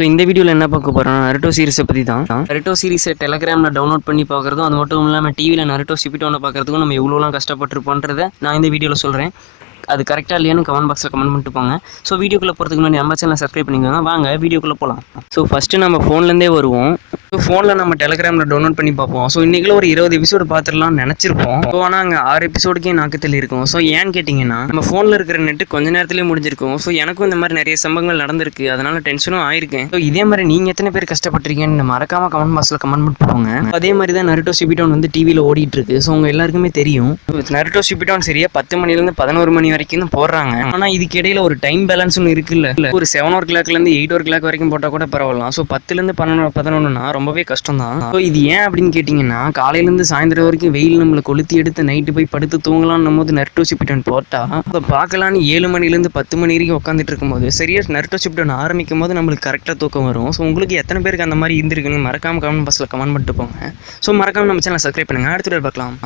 So இந்த வீடியோவில் என்ன பார்க்க போகிறோம்னா நருட்டோ சீரிஸை பற்றி தான். நருட்டோ சீரிஸை டெலகிராமில் டவுன்லோட் பண்ணி பார்க்குறதும் அது மட்டும் இல்லாமல் டிவியில் நருட்டோ ஷிப்பிட்டோனை பார்க்குறதுக்கும் நம்ம எவ்வளோலாம் கஷ்டப்பட்டுருப்போன்றதை நான் இந்த வீடியோவில் சொல்கிறேன். அது கரெக்டாக இல்லையான்னு கமெண்ட் பாக்ஸில் கமெண்ட் பண்ணிட்டு போங்க. ஸோ வீடியோக்குள்ளே போகிறதுக்கு முன்னாடி நம்ம சேனலை சப்ஸ்கிரைப் பண்ணிக்கோங்க. வாங்க வீடியோக்குள்ளே போகலாம். ஸோ ஃபஸ்ட்டு நம்ம ஃபோன்லேருந்தே வருவோம். ஸோ ஃபோனில் நம்ம டெலகிராமில் டவுன்லோட் பண்ணி பார்ப்போம். ஸோ இன்றைக்கில் ஒரு 20 எபிசோடு பார்த்துடலாம் நினச்சிருப்போம். ஸோ ஆனால் அங்கே 6 எபிசோடுக்கே நாக்கத்தில் இருக்கும். ஸோ ஏன்னு கேட்டிங்கன்னா நம்ம ஃபோனில் இருக்கிற நெட்டு கொஞ்ச நேரத்துலேயே முடிஞ்சிருக்கும். ஸோ எனக்கும் இந்த மாதிரி நிறைய சம்பவங்கள் நடந்திருக்கு, அதனால் டென்ஷனும் ஆயிருக்கேன். ஸோ இதே மாதிரி நீங்கள் எத்தனை பேர் கஷ்டப்பட்டிருக்கீங்கன்னு மறக்காமல் கமெண்ட் பாக்ஸில் கமெண்ட் பண்ணிட்டு போங்க. அதே மாதிரி தான் நருட்டோ ஷிப்பிட்டோன் வந்து டிவியில் ஓடிட்டு இருக்கு. ஸோ உங்கள் எல்லாருக்குமே தெரியும் நருட்டோ ஷிப்பிட்டோன் சரியாக 10 மணிலேருந்து 11 மணி வரைக்கும் தான் போடுறாங்க. ஆனால் இதுக்கு இடையில ஒரு டைம் பேலன்ஸ் ஒன்று இருக்குல்ல, ஒரு 7 o'clock வரைக்கும் போட்டால் கூட பரவாயில்லாம். ஸோ 10லேருந்து 11 ரொம்பவே கஷ்டம் தான். ஸோ இது ஏன் அப்படின்னு கேட்டிங்கன்னா காலையிலேருந்து சாயந்தரம் வரைக்கும் வெயில் நம்மளை கொளுத்தி எடுத்து நைட்டு போய் படுத்து தூங்கலாம்னும் போது நருட்டோ ஷிப்பிட்டோன் போட்டால் இப்போ பார்க்கலான்னு 7 மணிலேருந்து 10 மணி வரைக்கும் உட்காந்துட்டு இருக்கும்போது சரியாக நருட்டோ ஷிப்பிட்டோன் ஆரம்பிக்கும் போது நம்மளுக்கு கரெக்டாக தூக்கம் வரும். ஸோ உங்களுக்கு எத்தனை பேருக்கு அந்த மாதிரி இருந்திருக்குன்னு மறக்காம கமெண்ட் பாக்ஸில் கமெண்ட் பண்ணிட்டு போங்க. ஸோ மறக்காம நம்ம சேனலை சப்ஸ்கிரைப் பண்ணுங்கள். அடுத்த பார்க்கலாம்.